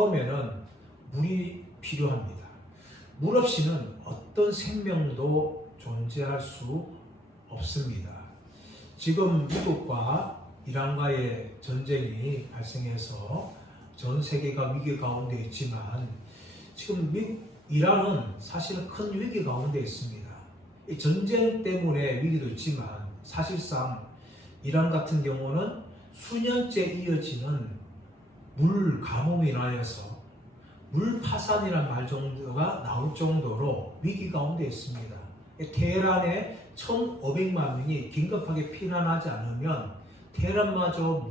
처음에는 물이 필요합니다. 물 없이는 어떤 생명도 존재할 수 없습니다. 지금 미국과 이란과의 전쟁이 발생해서 전 세계가 위기 가운데 있지만 지금 이란은 사실은 큰 위기 가운데 있습니다. 이 전쟁 때문에 위기도 있지만 사실상 이란 같은 경우는 수년째 이어지는 물 가뭄이 인하여서 물 파산이라는 말 정도가 나올 정도로 위기 가운데 있습니다. 테헤란에 1,500만 명이 긴급하게 피난하지 않으면 테헤란마저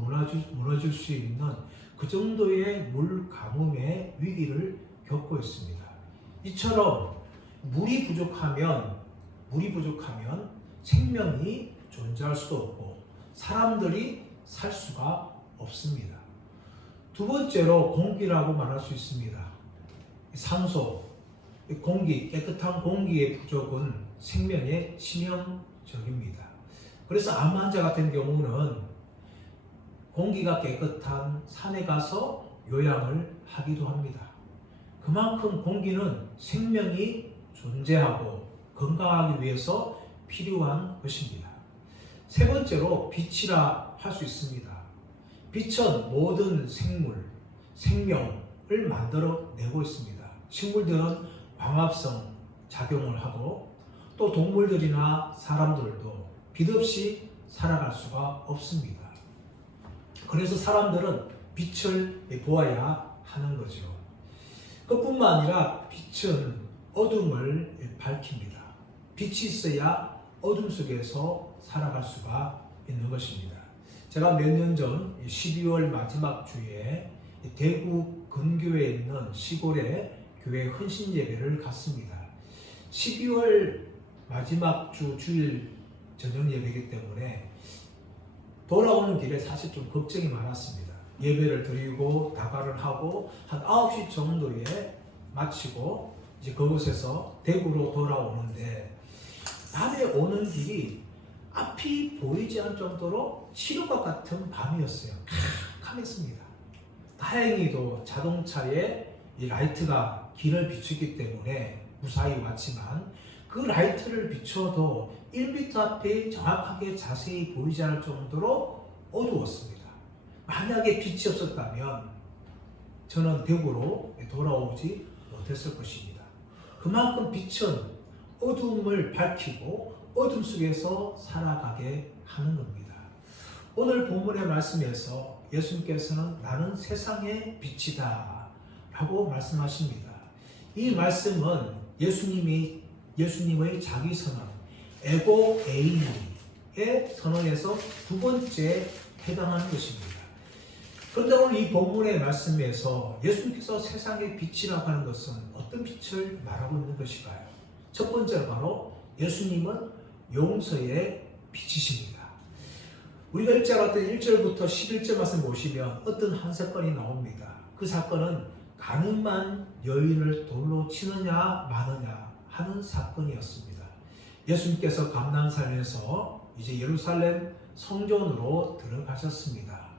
무너질 수 있는 그 정도의 물 가뭄의 위기를 겪고 있습니다. 이처럼 물이 부족하면 생명이 존재할 수도 없고 사람들이 살 수가 없습니다. 두 번째로 공기라고 말할 수 있습니다. 산소, 공기, 깨끗한 공기의 부족은 생명에 치명적입니다. 그래서 암 환자 같은 경우는 공기가 깨끗한 산에 가서 요양을 하기도 합니다. 그만큼 공기는 생명이 존재하고 건강하기 위해서 필요한 것입니다. 세 번째로 빛이라 할 수 있습니다. 빛은 모든 생명을 만들어내고 있습니다. 식물들은 광합성 작용을 하고 또 동물들이나 사람들도 빛 없이 살아갈 수가 없습니다. 그래서 사람들은 빛을 보아야 하는 거죠. 그뿐만 아니라 빛은 어둠을 밝힙니다. 빛이 있어야 어둠 속에서 살아갈 수가 있는 것입니다. 제가 몇 년 전 12월 마지막 주에 대구 근교에 있는 시골의 교회 헌신 예배를 갔습니다. 12월 마지막 주 주일 저녁 예배이기 때문에 돌아오는 길에 사실 좀 걱정이 많았습니다. 예배를 드리고 다가를 하고 한 9시 정도에 마치고 이제 그곳에서 대구로 돌아오는데 밤에 오는 길이 앞이 보이지 않을 정도로 시루과 같은 밤이었어요. 캄캄했습니다. 다행히도 자동차에 이 라이트가 길을 비추기 때문에 무사히 왔지만 그 라이트를 비춰도 1m 앞에 정확하게 자세히 보이지 않을 정도로 어두웠습니다. 만약에 빛이 없었다면 저는 대구로 돌아오지 못했을 것입니다. 그만큼 빛은 어둠을 밝히고 어둠 속에서 살아가게 하는 겁니다. 오늘 본문의 말씀에서 예수님께서는 나는 세상의 빛이다 라고 말씀하십니다. 이 말씀은 예수님의 자기 선언, 에고 에이미의 선언에서 두 번째 해당하는 것입니다. 그런데 오늘 이 본문의 말씀에서 예수님께서 세상의 빛이라고 하는 것은 어떤 빛을 말하고 있는 것일까요? 첫 번째로 바로 예수님은 용서의 빛이십니다. 우리가 읽자봤던 1절부터 11절 말씀 보시면 어떤 한 사건이 나옵니다. 그 사건은 가늠한 여인을 돌로 치느냐 마느냐 하는 사건이었습니다. 예수님께서 감난산에서 이제 예루살렘 성전으로 들어가셨습니다.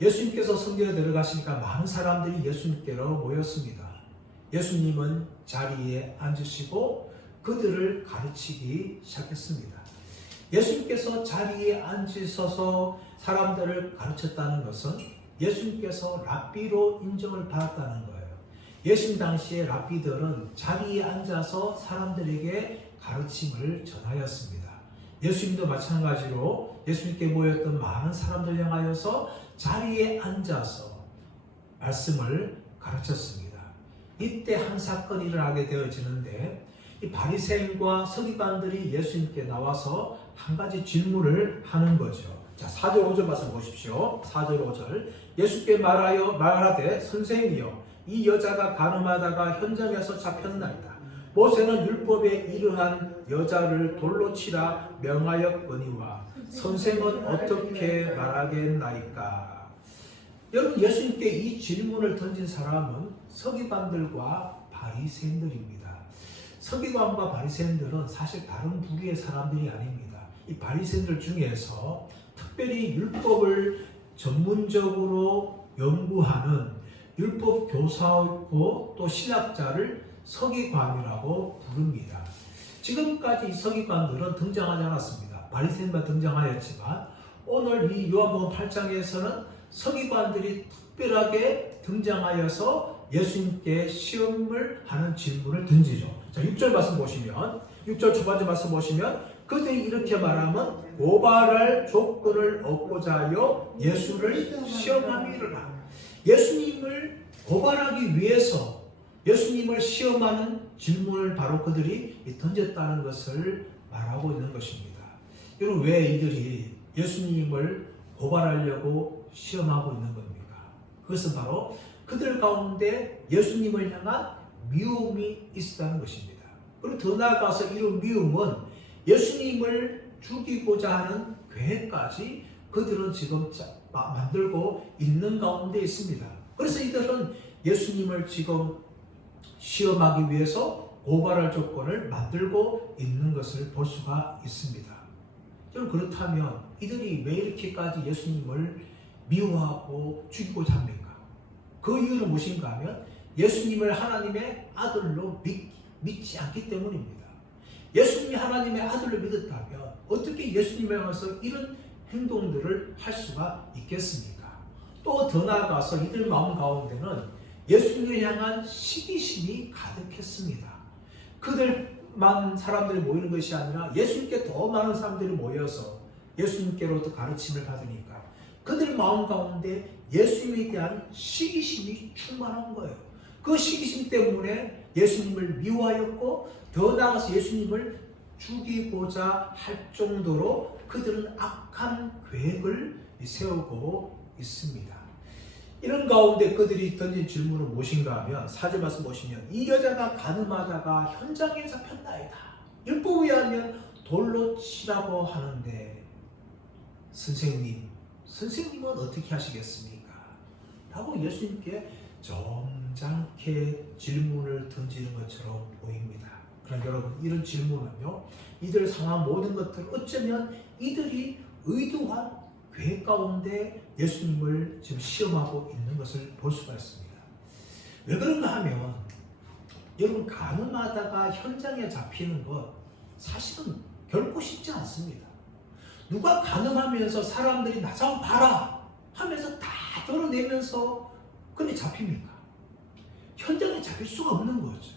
예수님께서 성전에 들어가시니까 많은 사람들이 예수님께로 모였습니다. 예수님은 자리에 앉으시고 그들을 가르치기 시작했습니다. 예수님께서 자리에 앉으셔서 사람들을 가르쳤다는 것은 예수님께서 랍비로 인정을 받았다는 거예요. 예수님 당시에 랍비들은 자리에 앉아서 사람들에게 가르침을 전하였습니다. 예수님도 마찬가지로 예수님께 모였던 많은 사람들 향하여서 자리에 앉아서 말씀을 가르쳤습니다. 이때 한 사건이 일어나게 되어지는데 이 바리새인과 서기관들이 예수님께 나와서 한 가지 질문을 하는 거죠. 자, 4절 5절 말씀 보십시오. 4절 5절 예수께 말하되 선생님이여 이 여자가 간음하다가 현장에서 잡혔나이다. 모세는 율법에 이르한 여자를 돌로 치라 명하였거니와 선생은 어떻게 말하겠나이까. 여러분, 예수님께 이 질문을 던진 사람은 서기관들과 바리새인들입니다. 서기관과 바리새인들은 사실 다른 부류의 사람들이 아닙니다. 이 바리새인들 중에서 특별히 율법을 전문적으로 연구하는 율법 교사였고 또 신학자를 서기관이라고 부릅니다. 지금까지 이 서기관들은 등장하지 않았습니다. 바리새인만 등장하였지만 오늘 이 요한복음 8장에서는 서기관들이 특별하게 등장하여서 예수님께 시험을 하는 질문을 던지죠. 자, 6절 말씀 보시면 6절 초반절 말씀 보시면 그들이 이렇게 말하면 고발할 조건을 얻고자 하여 예수를 시험함이라. 예수님을 고발하기 위해서 예수님을 시험하는 질문을 바로 그들이 던졌다는 것을 말하고 있는 것입니다. 여러분, 왜 이들이 예수님을 고발하려고 시험하고 있는 겁니까? 그것은 바로 그들 가운데 예수님을 향한 미움이 있었다는 것입니다. 그리고 더 나아가서 이런 미움은 예수님을 죽이고자 하는 계획까지 그들은 지금 만들고 있는 가운데 있습니다. 그래서 이들은 예수님을 지금 시험하기 위해서 고발할 조건을 만들고 있는 것을 볼 수가 있습니다. 그렇다면 이들이 왜 이렇게까지 예수님을 미워하고 죽이고자 합니까? 그 이유는 무엇인가 하면 예수님을 하나님의 아들로 믿지 않기 때문입니다. 예수님이 하나님의 아들로 믿었다면 어떻게 예수님을 향해서 이런 행동들을 할 수가 있겠습니까? 또 더 나아가서 이들 마음 가운데는 예수님을 향한 시기심이 가득했습니다. 그들만 사람들이 모이는 것이 아니라 예수님께 더 많은 사람들이 모여서 예수님께로부터 가르침을 받으니까 그들 마음 가운데 예수님에 대한 시기심이 충만한 거예요. 그 시기심 때문에 예수님을 미워하였고 더 나아가서 예수님을 죽이고자 할 정도로 그들은 악한 계획을 세우고 있습니다. 이런 가운데 그들이 던진 질문은 무엇인가 하면 4절 말씀 보시면 이 여자가 가늠하다가 현장에 잡혔나이다. 율법에 의하면 돌로 치라고 하는데 선생님은 어떻게 하시겠습니까? 라고 예수님께 점잖게 질문을 던지는 것처럼 보입니다. 그러나 여러분, 이런 질문은요, 이들 상황 모든 것들 어쩌면 이들이 의도한 계획 가운데 예수님을 지금 시험하고 있는 것을 볼 수가 있습니다. 왜 그런가 하면 여러분, 가늠하다가 현장에 잡히는 것 사실은 결코 쉽지 않습니다. 누가 가늠하면서 사람들이 나 좀 봐라 하면서 다 드러내면서 근데 잡힙니까? 현장에 잡힐 수가 없는 거죠.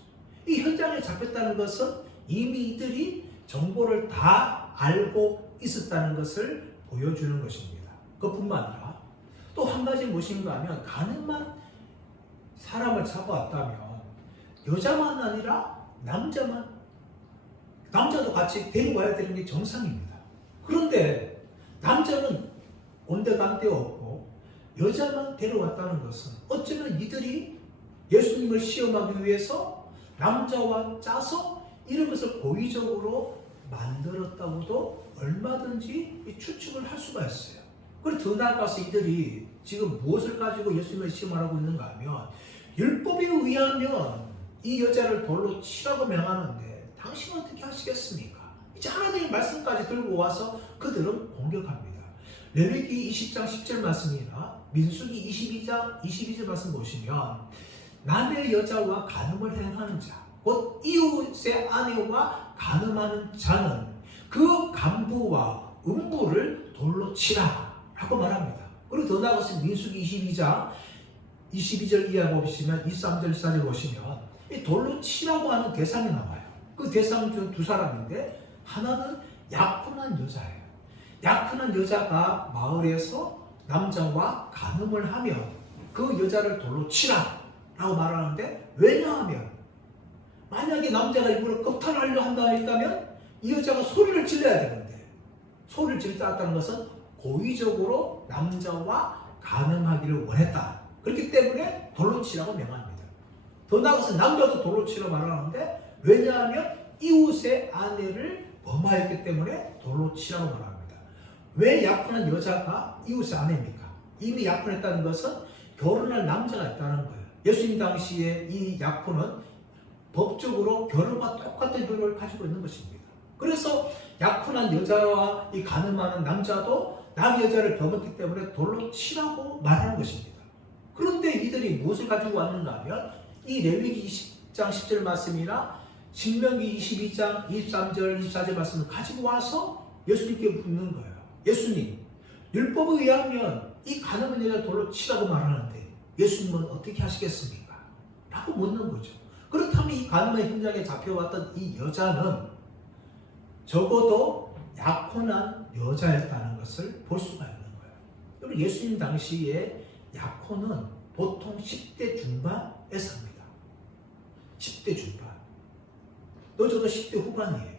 이 현장에 잡혔다는 것은 이미 이들이 정보를 다 알고 있었다는 것을 보여주는 것입니다. 그뿐만 아니라 또 한 가지 무엇인가 하면 가늠한 사람을 잡아왔다면 여자만 아니라 남자도 같이 데리고 와야 되는 게 정상입니다. 그런데 남자는 온데간데 없고 여자만 데려왔다는 것은 어쩌면 이들이 예수님을 시험하기 위해서 남자와 짜서 이런 것을 고의적으로 만들었다고도 얼마든지 추측을 할 수가 있어요. 그리고 더 나아가서 이들이 지금 무엇을 가지고 예수님을 시험하고 있는가 하면 율법에 의하면 이 여자를 돌로 치라고 명하는데 당신은 어떻게 하시겠습니까? 이제 하나님의 말씀까지 들고 와서 그들은 공격합니다. 레위기 20장 10절 말씀이나 민수기 22장 22절 말씀 보시면 남의 여자와 간음을 행하는 자, 곧 이웃의 아내와 간음하는 자는 그 간부와 음부를 돌로 치라 라고 말합니다. 그리고 더 나아가서 민수기 22장 22절 이하 보시면 23절 24절 보시면 이 돌로 치라고 하는 대상이 나와요. 그 대상 중 두 사람인데 하나는 약혼한 여자예요. 약혼한 여자가 마을에서 남자와 간음을 하면 그 여자를 돌로 치라 라고 말하는데, 왜냐하면 만약에 남자가 이분을 겁탈하려 한다 했다면 이 여자가 소리를 질러야 되는데 소리를 질렀다는 것은 고의적으로 남자와 간음하기를 원했다. 그렇기 때문에 돌로 치라고 명합니다. 더 나아가서 남자도 돌로 치라고 말하는데 왜냐하면 이웃의 아내를 범하였기 때문에 돌로 치라고 말합니다. 왜 약혼한 여자가 이웃의 아내입니까? 이미 약혼했다는 것은 결혼할 남자가 있다는 거예요. 예수님 당시에 이 약혼은 법적으로 결혼과 똑같은 효력을 가지고 있는 것입니다. 그래서 약혼한 여자와 이 간음하는 남자도 남의 여자를 범했기 때문에 돌로 치라고 말하는 것입니다. 그런데 이들이 무엇을 가지고 왔는가 하면 이 레위기 20장 10절 말씀이나 신명기 22장 23절 24절 말씀을 가지고 와서 예수님께 묻는 거예요. 예수님, 율법에 의하면 이 가늠한 여자 돌로 치라고 말하는데 예수님은 어떻게 하시겠습니까? 라고 묻는 거죠. 그렇다면 이 가늠의 현장에 잡혀왔던 이 여자는 적어도 약혼한 여자였다는 것을 볼 수가 있는 거예요. 여러분, 예수님 당시에 약혼은 보통 10대 중반에 삽니다. 10대 중반. 늦어도 10대 후반이에요.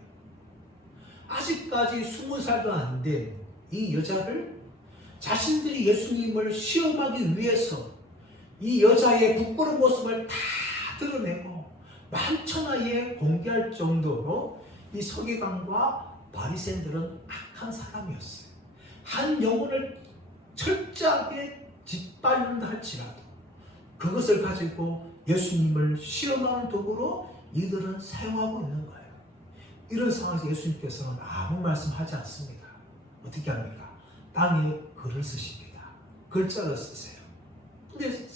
아직까지 20살도 안 된 이 여자를 자신들이 예수님을 시험하기 위해서 이 여자의 부끄러운 모습을 다 드러내고 만천하에 공개할 정도로 이 서기관과 바리새인들은 악한 사람이었어요. 한 영혼을 철저하게 짓밟는다 할지라도 그것을 가지고 예수님을 시험하는 도구로 이들은 사용하고 있는 거예요. 이런 상황에서 예수님께서는 아무 말씀하지 않습니다. 어떻게 합니까? 땅에 글을 쓰십니다. 글자를 쓰세요. 근데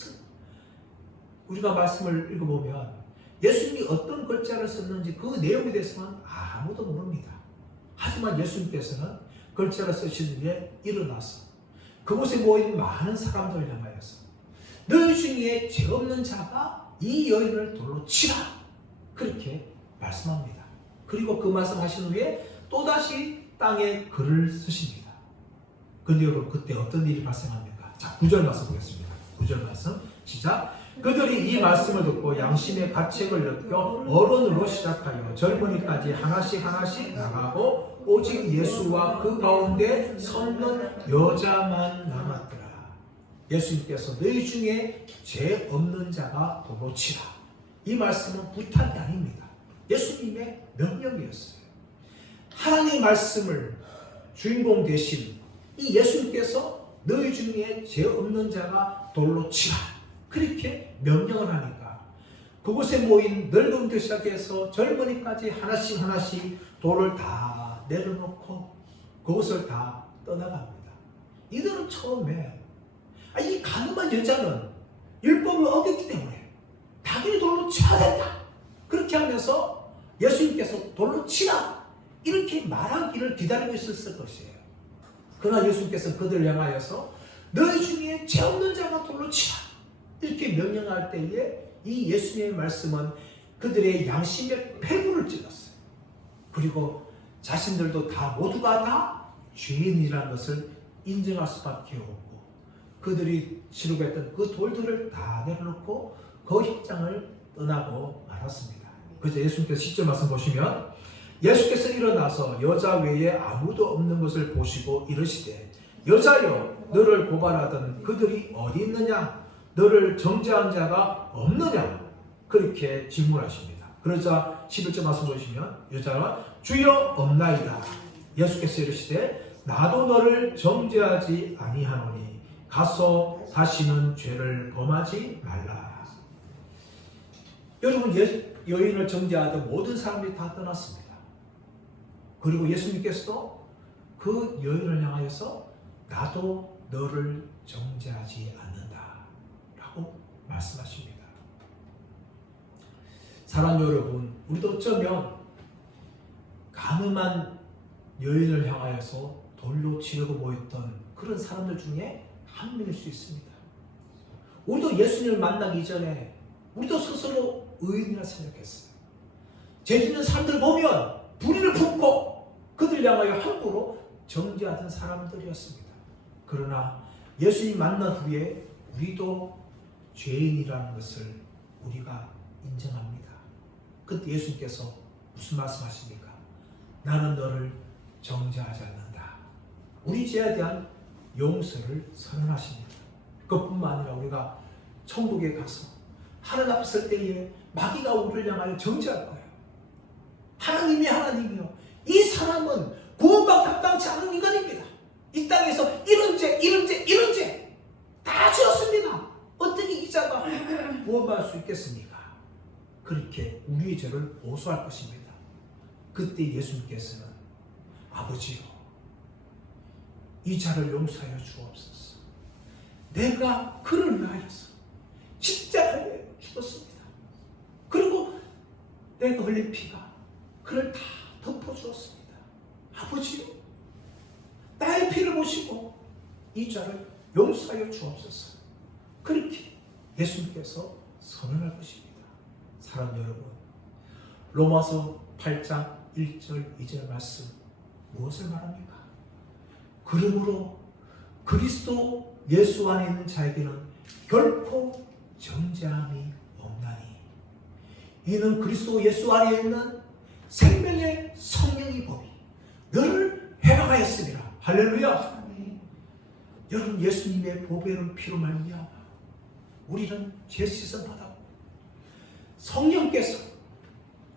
우리가 말씀을 읽어보면 예수님이 어떤 글자를 썼는지 그 내용에 대해서는 아무도 모릅니다. 하지만 예수님께서는 글자를 쓰신 뒤에 일어나서 그곳에 모인 많은 사람들을 향하여서 너희 중에 죄 없는 자가 이 여인을 돌로 치라, 그렇게 말씀합니다. 그리고 그 말씀하신 후에 또다시 땅에 글을 쓰십니다. 근데 여러분, 그때 어떤 일이 발생합니까? 자, 9절 말씀 보겠습니다. 9절 말씀 시작. 그들이 이 말씀을 듣고 양심의 가책을 느껴 어른으로 시작하여 젊은이까지 하나씩 나가고 오직 예수와 그 가운데 섰는 여자만 남았더라. 예수님께서 너희 중에 죄 없는 자가 돌로 치라. 이 말씀은 부탁이 아닙니다. 예수님의 명령이었어요. 하나님의 말씀을 주인공 되신 이 예수님께서 너희 중에 죄 없는 자가 돌로 치라, 그렇게 명령을 하니까 그곳에 모인 늙은이부터 시작해서 젊은이까지 하나씩 돌을 다 내려놓고 그곳을 다 떠나갑니다. 이들은 처음에 이 가늠한 여자는 율법을 어겼기 때문에 당연히 돌로 쳐야 된다, 그렇게 하면서 예수님께서 돌로 치라 이렇게 말하기를 기다리고 있었을 것이에요. 그러나 예수님께서 그들을 향하여서 너희 중에 죄 없는 자가 돌로 치라 이렇게 명령할 때에 이 예수님의 말씀은 그들의 양심의 폐부를 찔렀어요. 그리고 자신들도 모두가 다 죄인이라는 것을 인정할 수밖에 없고 그들이 지르고했던 그 돌들을 다 내려놓고 그 현장을 떠나고 말았습니다. 그래서 예수님께서 10절 말씀 보시면 예수께서 일어나서 여자 외에 아무도 없는 것을 보시고 이르시되 여자여, 너를 고발하던 그들이 어디 있느냐? 너를 정죄한 자가 없느냐? 그렇게 질문하십니다. 그러자 11절 말씀 보시면 여자가 주여 없나이다. 예수께서 이르시되 나도 너를 정죄하지 아니하노니 가서 다시는 죄를 범하지 말라. 여러분, 여인을 정죄하던 모든 사람들이 다 떠났습니다. 그리고 예수님께서도 그 여인을 향하여서 나도 너를 정죄하지 않는다 라고 말씀하십니다. 사랑하는 여러분, 우리도 어쩌면 가늠한 여인을 향하여서 돌로 치려고 모였던 그런 사람들 중에 한 명일 수 있습니다. 우리도 예수님을 만나기 전에 우리도 스스로 의인이라 생각했어요. 죄 짓는 사람들 보면 불의를 품고 그들 향하여 함부로 정죄하던 사람들이었습니다. 그러나 예수님 만난 후에 우리도 죄인이라는 것을 우리가 인정합니다. 그때 예수님께서 무슨 말씀하십니까? 나는 너를 정죄하지 않는다. 우리 죄에 대한 용서를 선언하십니다. 그뿐만 아니라 우리가 천국에 가서 하나님 앞에 설 때에 마귀가 우리를 향하여 정죄할 거예요. 하나님이요, 이 사람은 구원받기 합당치 않은 인간입니다. 이 땅에서 이런 죄 다 지었습니다. 어떻게 이 자가 구원받을 수 있겠습니까? 그렇게 우리의 죄를 보수할 것입니다. 그때 예수님께서는 아버지요, 이 자를 용서하여 주옵소서. 내가 그를 위하여서 십자가에 죽었습니다. 그리고 내가 흘린 피가 그를 다 덮어주었습니다. 아버지요, 나의 피를 보시고 이 자를 용서하여 주옵소서. 그렇게 예수님께서 선언할 것입니다. 사랑 여러분, 로마서 8장 1절 2절 말씀 무엇을 말합니까? 그러므로 그리스도 예수 안에 있는 자에게는 결코 정죄함이 없나니 이는 그리스도 예수 안에 있는 생명의 성령의 법이 너를 해방하였습니다. 할렐루야. 여러분, 예수님의 보배로운 피로 말미암아 우리는 죄 씻음 받았고 성령께서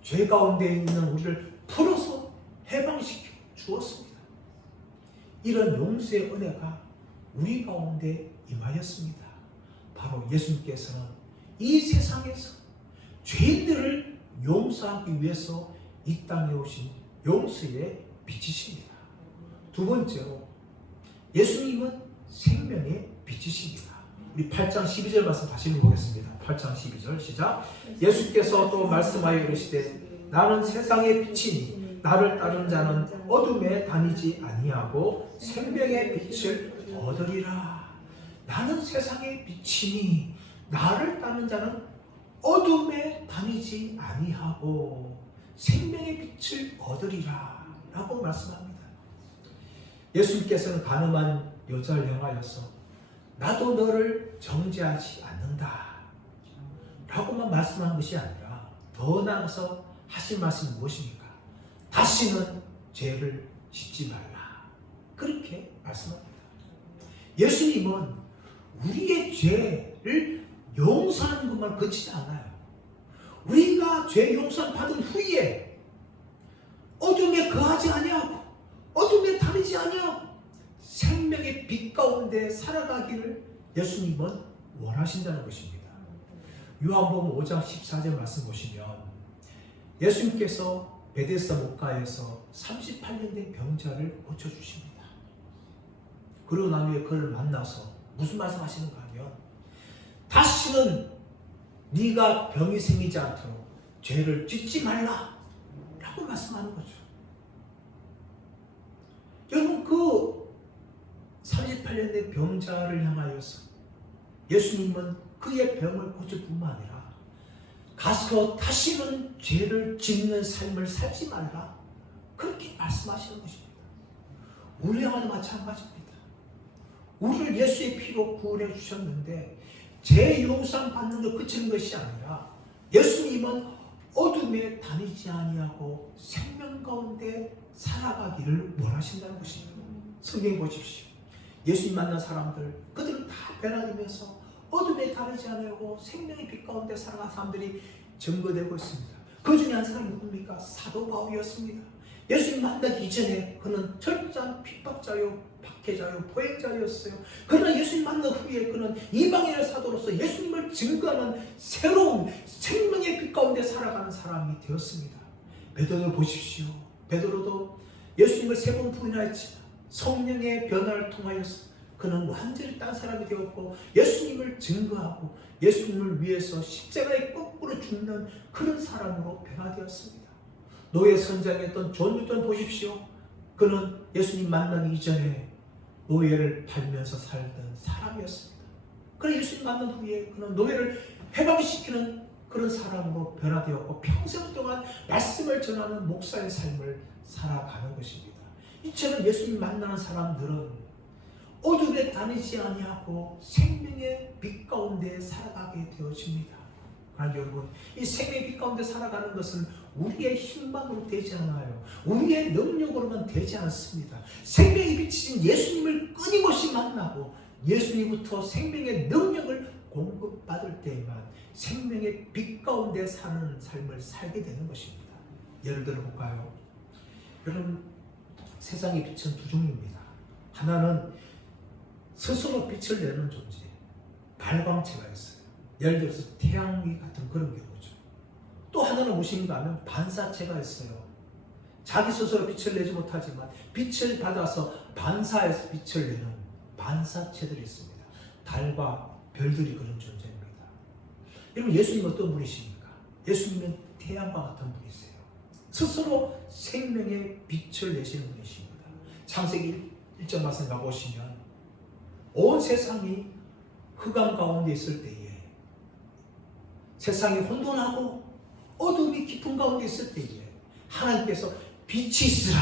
죄 가운데 있는 우리를 풀어서 해방시켜 주었습니다. 이런 용서의 은혜가 우리 가운데 임하였습니다. 바로 예수님께서는 이 세상에서 죄인들을 용서하기 위해서 이 땅에 오신 용서의 빛이십니다. 두 번째로 예수님은 생명의 빛이십니다. 우리 8장 12절 말씀 다시 읽어보겠습니다. 8장 12절 시작. 예수께서 또 말씀하여 이르시되 나는 세상의 빛이니 나를 따르는 자는 어둠에 다니지 아니하고 생명의 빛을 얻으리라. 나는 세상의 빛이니 나를 따르는 자는 어둠에 다니지 아니하고 생명의 빛을 얻으리라 라고 말씀합니다. 예수님께서는 가늠한 여자를 향하여서 나도 너를 정죄하지 않는다 라고만 말씀한 것이 아니라 더 나아가서 하신 말씀이 무엇입니까? 다시는 죄를 짓지 말라, 그렇게 말씀합니다. 예수님은 우리의 죄를 용서하는 것만 그치지 않아요. 우리가 죄 용서 받은 후에 어둠에 거하지 아니하고 어둠에 다니지 아니하고 생명의 빛 가운데 살아가기를 예수님은 원하신다는 것입니다. 요한복음 5장 14절 말씀 보시면 예수님께서 베데스다 목가에서 38년 된 병자를 고쳐주십니다. 그러고 난 후에 그를 만나서 무슨 말씀하시는가 하면 다시는 네가 병이 생기지 않도록 죄를 짓지 말라 라고 말씀하는 거죠. 여러분, 그 38년 된 병자를 향하여서 예수님은 그의 병을 고칠 뿐만 아니라 가서 다시는 죄를 짓는 삶을 살지 말라, 그렇게 말씀하시는 것입니다. 우리 향하도 마찬가지입니다. 우리를 예수의 피로 구원해 주셨는데 죄 용서 받는 것 그치는 것이 아니라 예수님은 어둠에 다니지 아니하고 생명 가운데 살아가기를 원하신다는 것입니다. 성경 보십시오. 예수님 만난 사람들, 그들은 다 변화되면서 어둠에 다니지 아니하고 생명의 빛 가운데 살아간 사람들이 증거되고 있습니다. 그 중에 한 사람이 누굽니까? 사도 바울이었습니다. 예수님 만나기 이전에 그는 철저한 핍박자요, 박해자요, 포획자였어요. 그러나 예수님 만난 후에 그는 이방인의 사도로서 예수님을 증거하는 새로운 생명의 빛 가운데 살아가는 사람이 되었습니다. 베드로를 보십시오. 베드로도 예수님을 3번 부인하였지만 성령의 변화를 통하여서 그는 완전히 딴 사람이 되었고 예수님을 증거하고 예수님을 위해서 십자가에 거꾸로 죽는 그런 사람으로 변화되었습니다. 노예 선장이었던 존 뉴턴 보십시오. 그는 예수님 만나기 이전에 노예를 팔면서 살던 사람이었습니다. 그러나 예수님 만난 후에 그는 노예를 해방시키는 그런 사람으로 변화되었고 평생 동안 말씀을 전하는 목사의 삶을 살아가는 것입니다. 이처럼 예수님 만나는 사람들은 어둠에 다니지 아니하고 생명의 빛 가운데 살아가게 되어집니다. 그러나 여러분, 이 생명의 빛 가운데 살아가는 것은 우리의 힘만으로 되지 않아요. 우리의 능력으로만 되지 않습니다. 생명의 빛이신 예수님을 끊임없이 만나고 예수님부터 생명의 능력을 공급받을 때에만 생명의 빛 가운데 사는 삶을 살게 되는 것입니다. 예를 들어 볼까요? 여러분, 세상의 빛은 두 종류입니다. 하나는 스스로 빛을 내는 존재, 발광체가 있어요. 예를 들어서 태양이 같은 그런 경우죠. 또 하나는 무엇인가 하면 반사체가 있어요. 자기 스스로 빛을 내지 못하지만 빛을 받아서 반사해서 빛을 내는 반사체들이 있습니다. 달과 별들이 그런 존재입니다. 여러분, 예수님은 어떤 분이십니까? 예수님은 태양과 같은 분이세요. 스스로 생명의 빛을 내시는 분이십니다. 창세기 1장 말씀 가보시면 온 세상이 흑암 가운데 있을 때에, 세상이 혼돈하고 어둠이 깊은 가운데 있을 때에 하나님께서 빛이 있으라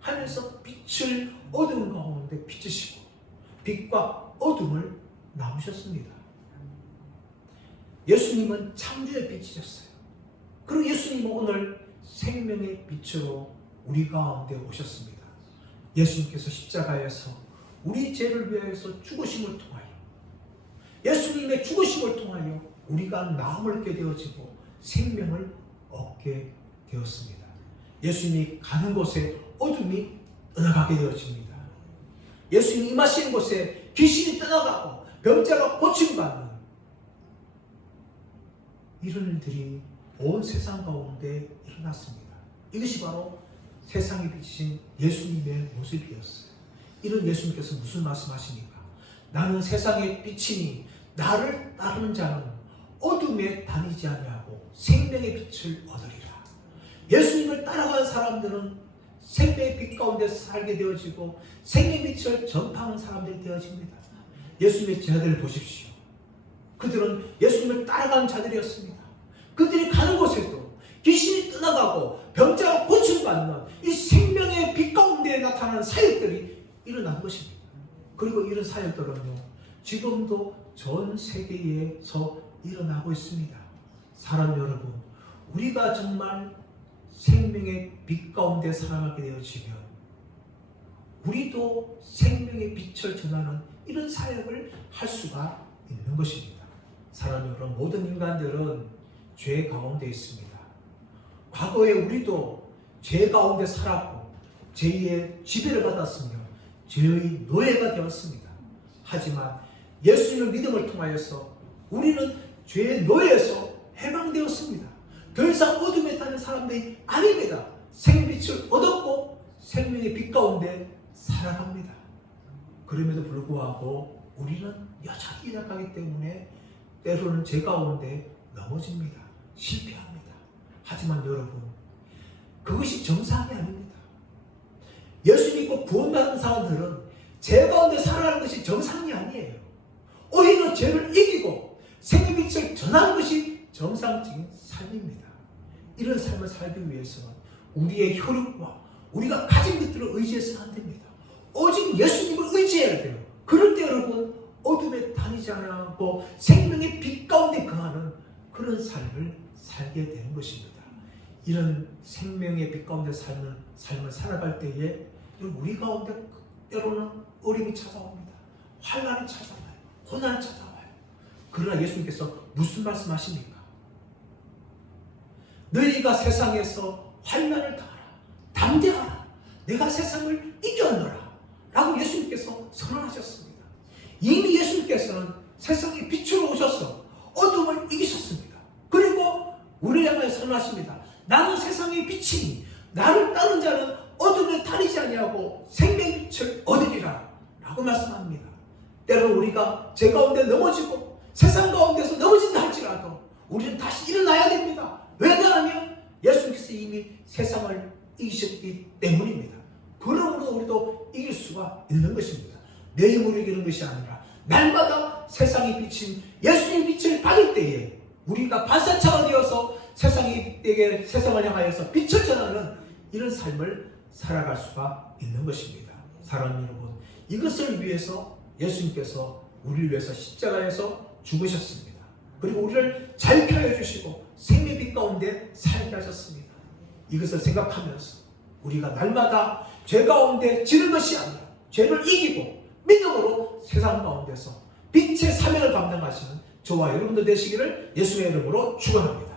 하면서 빛을 어두운 가운데 비추시고 빛과 어둠을 나누셨습니다. 예수님은 창조의 빛이셨어요. 그리고 예수님은 오늘 생명의 빛으로 우리 가운데 오셨습니다. 예수님께서 십자가에서 우리 죄를 위하여서 죽으심을 통하여, 예수님의 죽으심을 통하여 우리가 나음을 얻게 되어지고 생명을 얻게 되었습니다. 예수님이 가는 곳에 어둠이 떠나가게 되어집니다. 예수님이 임하시는 곳에 귀신이 떠나가고 병자가 고침받는 이런 일들이 온 세상 가운데 일어났습니다. 이것이 바로 세상에 비친 예수님의 모습이었어요. 이런 예수님께서 무슨 말씀하십니까? 나는 세상의 빛이니 나를 따르는 자는 어둠에 다니지 아니하고 생명의 빛을 얻으리라. 예수님을 따라가는 사람들은 생명의 빛 가운데 살게 되어지고 생명의 빛을 전파하는 사람들이 되어집니다. 예수님의 제자들을 보십시오. 그들은 예수님을 따라가는 자들이었습니다. 그들이 가는 곳에도 귀신이 떠나가고 병자가 고침받는 이 생명의 빛 가운데 나타나는 사역들이 일어난 것입니다. 그리고 이런 사역들은요, 지금도 전 세계에서 일어나고 있습니다. 사람 여러분, 우리가 정말 생명의 빛 가운데 살아가게 되어지면 우리도 생명의 빛을 전하는 이런 사역을 할 수가 있는 것입니다. 사람 여러분, 모든 인간들은 죄 가운데 있습니다. 과거에 우리도 죄 가운데 살았고 죄의 지배를 받았으며 죄의 노예가 되었습니다. 하지만 예수님의 믿음을 통하여서 우리는 죄의 노예에서 해방되었습니다. 더 이상 어둠에 다니는 사람들이 아닙니다. 생명의 빛을 얻었고 생명의 빛 가운데 살아갑니다. 그럼에도 불구하고 우리는 여전히 약하기 때문에 때로는 죄 가운데 넘어집니다. 실패합니다. 하지만 여러분, 그것이 정상이 아닙니다. 예수 믿고 구원받은 사람들은 죄 가운데 살아가는 것이 정상이 아니에요. 오히려 죄를 이기고 생명의 빛을 전하는 것이 정상적인 삶입니다. 이런 삶을 살기 위해서는 우리의 혈육과 우리가 가진 것들을 의지해서는 안 됩니다. 오직 예수님을 의지해야 돼요. 그럴 때 여러분, 어둠에 다니지 않고 생명의 빛 가운데 거하는 그런 삶을 살게 되는 것입니다. 이런 생명의 빛 가운데 사는 삶을 살아갈 때에 우리 가운데 때로는 어려움이 찾아옵니다. 환난이 찾아와요. 고난이 찾아와요. 그러나 예수님께서 무슨 말씀하십니까? 너희가 세상에서 환난을 당하라. 담대하라. 내가 세상을 이겼노라. 라고 예수님께서 선언하셨습니다. 이미 예수님께서는 세상에 빛으로 오셔서 어둠을 이기셨습니다. 그리고 우리를 향하여 선언하십니다. 나는 세상의 빛이니 나를 따르는 자는 어둠에 다니지 아니하고 생명의 빛을 얻으리라 라고 말씀합니다. 때로 우리가 죄 가운데 넘어지고 세상 가운데서 넘어진다 할지라도 우리는 다시 일어나야 됩니다. 왜냐하면 예수님께서 이미 세상을 이기셨기 때문입니다. 그러므로 우리도 이길 수가 있는 것입니다. 내 힘으로 이기는 것이 아니라 날마다 세상이 비친 예수님의 빛을 받을 때에 우리가 반사차가 되어서 세상을 향하여서 빛을 전하는 이런 삶을 살아갈 수가 있는 것입니다. 사랑하는 여러분, 이것을 위해서 예수님께서 우리를 위해서 십자가에서 죽으셨습니다. 그리고 우리를 자유케 하여 주시고 생명의 빛 가운데 살게 하셨습니다. 이것을 생각하면서 우리가 날마다 죄 가운데 지는 것이 아니라 죄를 이기고 믿음으로 세상 가운데서 빛의 사명을 감당하시는 저와 여러분들 되시기를 예수의 이름으로 축원합니다.